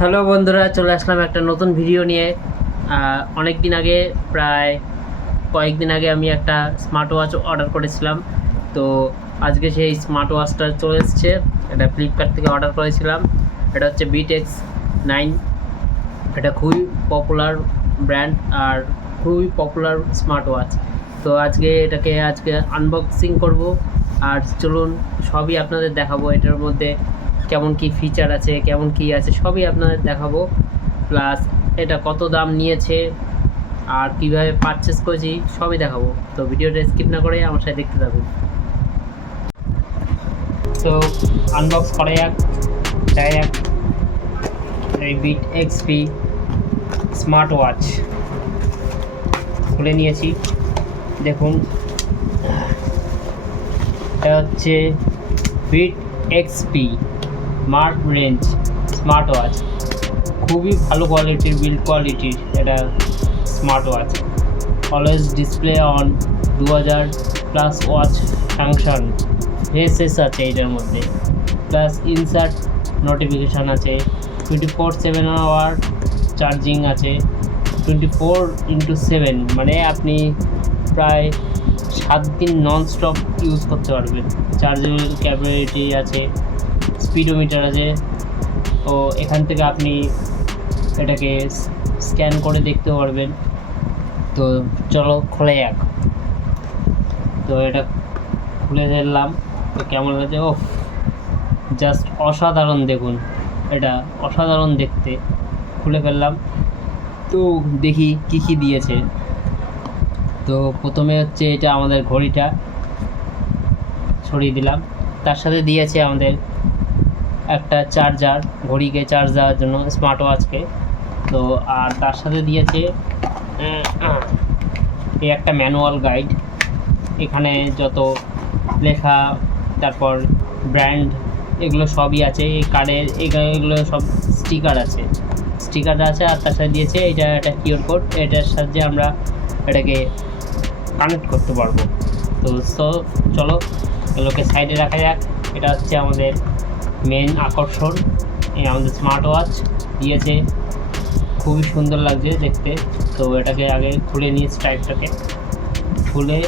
Hello বন্ধুরা, চলে আসলাম একটা নতুন ভিডিও নিয়ে। অনেক দিন আগে, প্রায় কয়েকদিন আগে আমি একটা স্মার্ট ওয়াচ অর্ডার করেছিলাম। তো আজকে সেই স্মার্ট ওয়াচটা চলে এসছে। এটা ফ্লিপকার্ট থেকে অর্ডার করেছিলাম। এটা হচ্ছে বিট X9। এটা খুবই পপুলার ব্র্যান্ড আর খুবই পপুলার স্মার্ট ওয়াচ। তো আজকে আনবক্সিং করব। আর চলুন, সবই আপনাদের দেখাবো। এটার মধ্যে কেমন কি ফিচার আছে, কেমন কি আছে, সবই আপনাদের দেখাবো। প্লাস এটা কত দাম নিয়েছে আর কিভাবে পারচেস করেছি সবই দেখাবো। তো ভিডিওটা স্কিপ না করে আমার সাথে দেখতে থাকুন। তো আনবক্স করা যাক ডাইরেক্ট এই বিট X স্মার্ট ওয়াচ খুলে নিয়েছি। দেখুন, এটা হচ্ছে beat smart range smart watch. খুবই ভালো কোয়ালিটির, বিল্ড কোয়ালিটির এটা smart watch. Always display on, 2000+ watch function, SS আছে এটার মধ্যে। প্লাস ইনসার্ট নোটিফিকেশান আছে, 24/7 আওয়ার চার্জিং আছে, 24/7, মানে আপনি প্রায় 7 দিন ননস্টপ ইউজ করতে পারবেন। চার্জেবল ক্যাপাবিলিটি আছে, স্পিডোমিটার আছে। তো এখান থেকে আপনি এটাকে স্ক্যান করে দেখতে পারবেন। তো চলো খোলা যাক। তো এটা খুলে ফেললাম। তো কেমন লাগছে? ও জাস্ট অসাধারণ! দেখুন, এটা অসাধারণ দেখতে। খুলে ফেললাম। তো দেখি কী কী দিয়েছে। তো প্রথমে হচ্ছে এটা আমাদের ঘড়িটা সরিয়ে দিলাম। তার সাথে দিয়েছে আমাদের একটা চার্জার, ঘড়িকে চার্জ দেওয়ার জন্য, স্মার্ট ওয়াচকে। তো আর তার সাথে দিয়েছে এই একটা ম্যানুয়াল গাইড। এখানে যত লেখা, তারপর ব্র্যান্ড, এগুলো সবই আছে। এই কার্ডের এগুলো সব স্টিকার আছে। আর তার সাথে দিয়েছে এটা একটা কিউআর কোড। এটার সাহায্যে আমরা এটাকে কানেক্ট করতে পারবো। তো চলো এগুলোকে সাইডে রাখা যাক। এটা হচ্ছে আমাদের মেন আকর্ষণ, এই আমাদের স্মার্ট ওয়াচ দিয়েছে। খুবই সুন্দর লাগছে দেখতে। তো এটাকে আগে খুলে নিই, স্ট্রাইপটাকে খুলে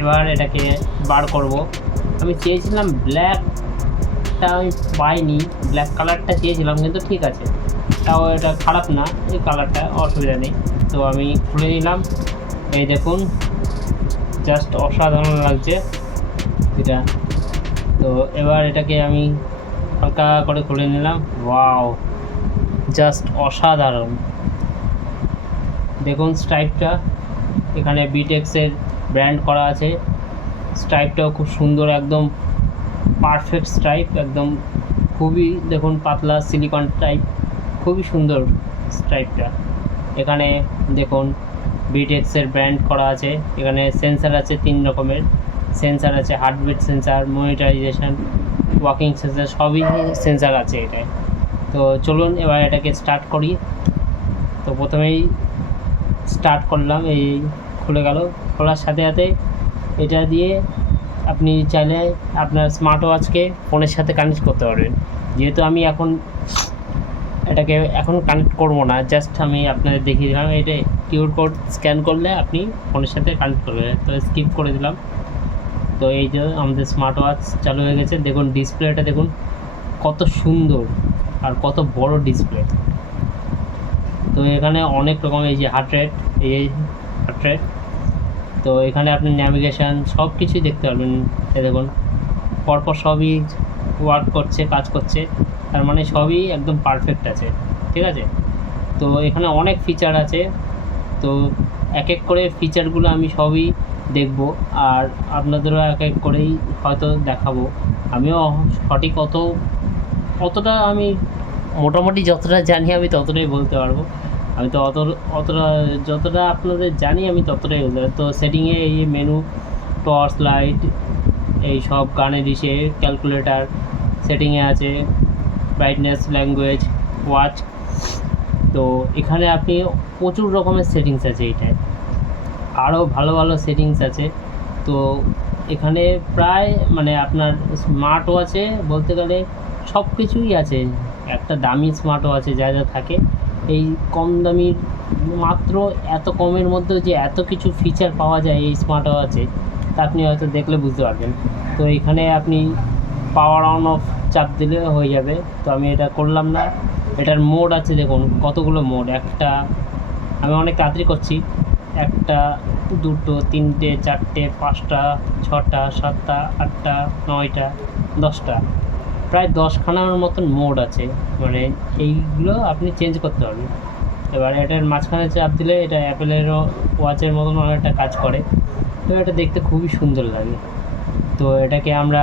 এবার এটাকে বার করব। আমি চেয়েছিলাম ব্ল্যাকটা, আমি পাইনি। ব্ল্যাক কালারটা চেয়েছিলাম, কিন্তু ঠিক আছে, তাও এটা খারাপ না, এই কালারটা অসুবিধা নেই। তো আমি খুলে নিলাম। এই দেখুন, জাস্ট অসাধারণ লাগছে এটা। তো এবার এটাকে আমি হালকা করে খুলে নিলাম। ওয়াও, জাস্ট অসাধারণ! দেখুন স্ট্রাইপটা, এখানে বিট-এক্সের ব্র্যান্ড করা আছে। স্ট্রাইপটাও খুব সুন্দর, একদম পারফেক্ট স্ট্রাইপ, একদম খুবই দেখুন পাতলা সিলিকন টাইপ, খুবই সুন্দর স্ট্রাইপটা। এখানে দেখুন বিট-এক্সের ব্র্যান্ড করা আছে। এখানে সেন্সার আছে, 3 রকমের সেন্সার আছে। হার্টবিট সেন্সার, মনিটারাইজেশন, ওয়াকিং সেন্সার, সবই সেন্সার আছে এটায়। তো চলুন এবার এটাকে স্টার্ট করি। তো প্রথমেই স্টার্ট করলাম, এই খুলে গেল। খোলার সাথে সাথে এটা দিয়ে আপনি চাইলে আপনার স্মার্ট ওয়াচকে ফোনের সাথে কানেক্ট করতে পারবেন। যেহেতু আমি এটাকে এখন কানেক্ট করবো না, জাস্ট আমি আপনাদের দেখিয়ে দিলাম। এটা কিউআর কোড স্ক্যান করলে আপনি ফোনের সাথে কানেক্ট করবেন। তো স্কিপ করে দিলাম। তো এই যে আমাদের স্মার্ট ওয়াচ চালু হয়ে গেছে। দেখুন ডিসপ্লেটা দেখুন কত সুন্দর আর কত বড় ডিসপ্লে। তো এখানে অনেক রকম, এই যে হার্ট রেট, তো এখানে আপনি ন্যাভিগেশান সব কিছুই দেখতে পারবেন। এই দেখুন পরপর সবই ওয়ার্ক করছে, কাজ করছে, তার মানে সবই একদম পারফেক্ট আছে, ঠিক আছে। তো এখানে অনেক ফিচার আছে। তো এক এক করে ফিচারগুলো আমি সবই দেখব, আর আপনাদেরও এক এক করেই হয়তো দেখাবো। আমিও সঠিক অতটা আমি মোটামুটি যতটা জানি আমি ততটাই বলতে পারবো। আমি তো অতটা যতটা আপনাদের জানি আমি ততটাই বলতে পারবো। তো সেটিংয়ে এই মেনু, টর্চ লাইট, এই সব গানের ইসে, ক্যালকুলেটার সেটিংয়ে আছে, ব্রাইটনেস, ল্যাঙ্গুয়েজ, ওয়াচ। তো এখানে আপনি প্রচুর রকমের সেটিংস আছে এইটায়, আরও ভালো ভালো সেটিংস আছে। তো এখানে প্রায় মানে আপনার স্মার্ট ওয়াচে বলতে গেলে সব কিছুই আছে একটা দামি স্মার্ট ওয়াচে যা যা থাকে এই কম দামির মাত্র এত কমের মধ্যে যে এত কিছু ফিচার পাওয়া যায় এই স্মার্ট ওয়াচে, তা আপনি হয়তো দেখলে বুঝতে পারবেন। তো এখানে আপনি পাওয়ার অন অফ চাপ দিলে হয়ে যাবে, তো আমি এটা করলাম না। এটার মোড আছে, দেখুন কতগুলো মোড। একটা, আমি অনেক তাড়াতাড়ি করছি, 1টা 2টো 3টে 4টে 5টা 6টা 7টা 8টা 9টা 10টা, প্রায় 10খানার মতন মোড আছে, মানে এইগুলো আপনি চেঞ্জ করতে পারবেন। এবার এটার মাঝখানে চাপ দিলে এটা অ্যাপেলেরও ওয়াচের মতন অনেকটা কাজ করে, তো এটা দেখতে খুবই সুন্দর লাগে। তো এটাকে আমরা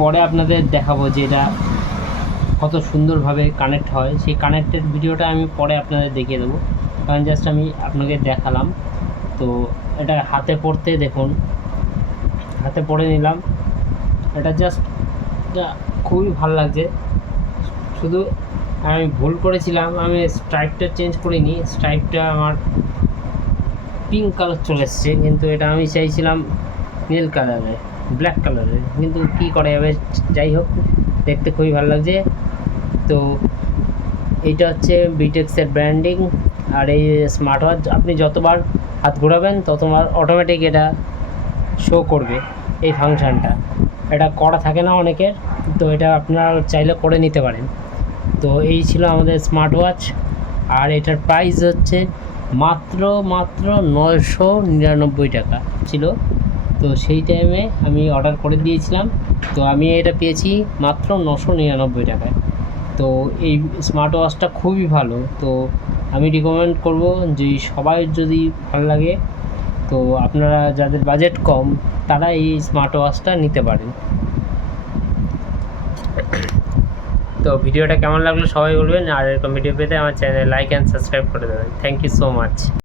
পরে আপনাদের দেখাবো যে এটা কত সুন্দরভাবে কানেক্ট হয়, সেই কানেক্টের ভিডিওটা আমি পরে আপনাদের দেখিয়ে দেবো, কারণ জাস্ট আমি আপনাকে দেখালাম। তো এটা হাতে পড়তে দেখুন, হাতে পড়ে নিলাম, এটা জাস্ট খুবই ভালো লাগছে। শুধু আমি ভুল করেছিলাম, আমি স্ট্রাইপটা চেঞ্জ করিনি, স্ট্রাইপটা আমার পিঙ্ক কালার চলে এসছে, কিন্তু এটা আমি চাইছিলাম নীল কালারে, ব্ল্যাক কালারের, কিন্তু কী করা যাবে, যাই হোক দেখতে খুবই ভালো লাগছে। তো এইটা হচ্ছে বিটেক্সের ব্র্যান্ডিং। আর এই স্মার্ট ওয়াচ আপনি যতবার হাত ঘোরাবেন ততবার অটোমেটিক এটা শো করবে এই ফাংশানটা। এটা করা থাকে না অনেকের, তো এটা আপনারা চাইলে করে নিতে পারেন। তো এই ছিল আমাদের স্মার্ট ওয়াচ, আর এটার প্রাইস হচ্ছে মাত্র 999 টাকা ছিল। তো সেই টাইমে আমি অর্ডার করে দিয়েছিলাম, তো আমি এটা পেয়েছি মাত্র 999 টাকায়। তো এই স্মার্ট ওয়াচটা খুবই ভালো, তো আমি রিকমেন্ড করব যে সবাই যদি ভালো লাগে, তো আপনারা যাদের বাজেট কম তারা এই স্মার্ট ওয়াচটা নিতে পারেন। তো ভিডিওটা কেমন লাগলো সবাই বলবেন, আর এরকম ভিডিও পেতে আমার চ্যানেল লাইক অ্যান্ড সাবস্ক্রাইব করে দেবেন। Thank you so much.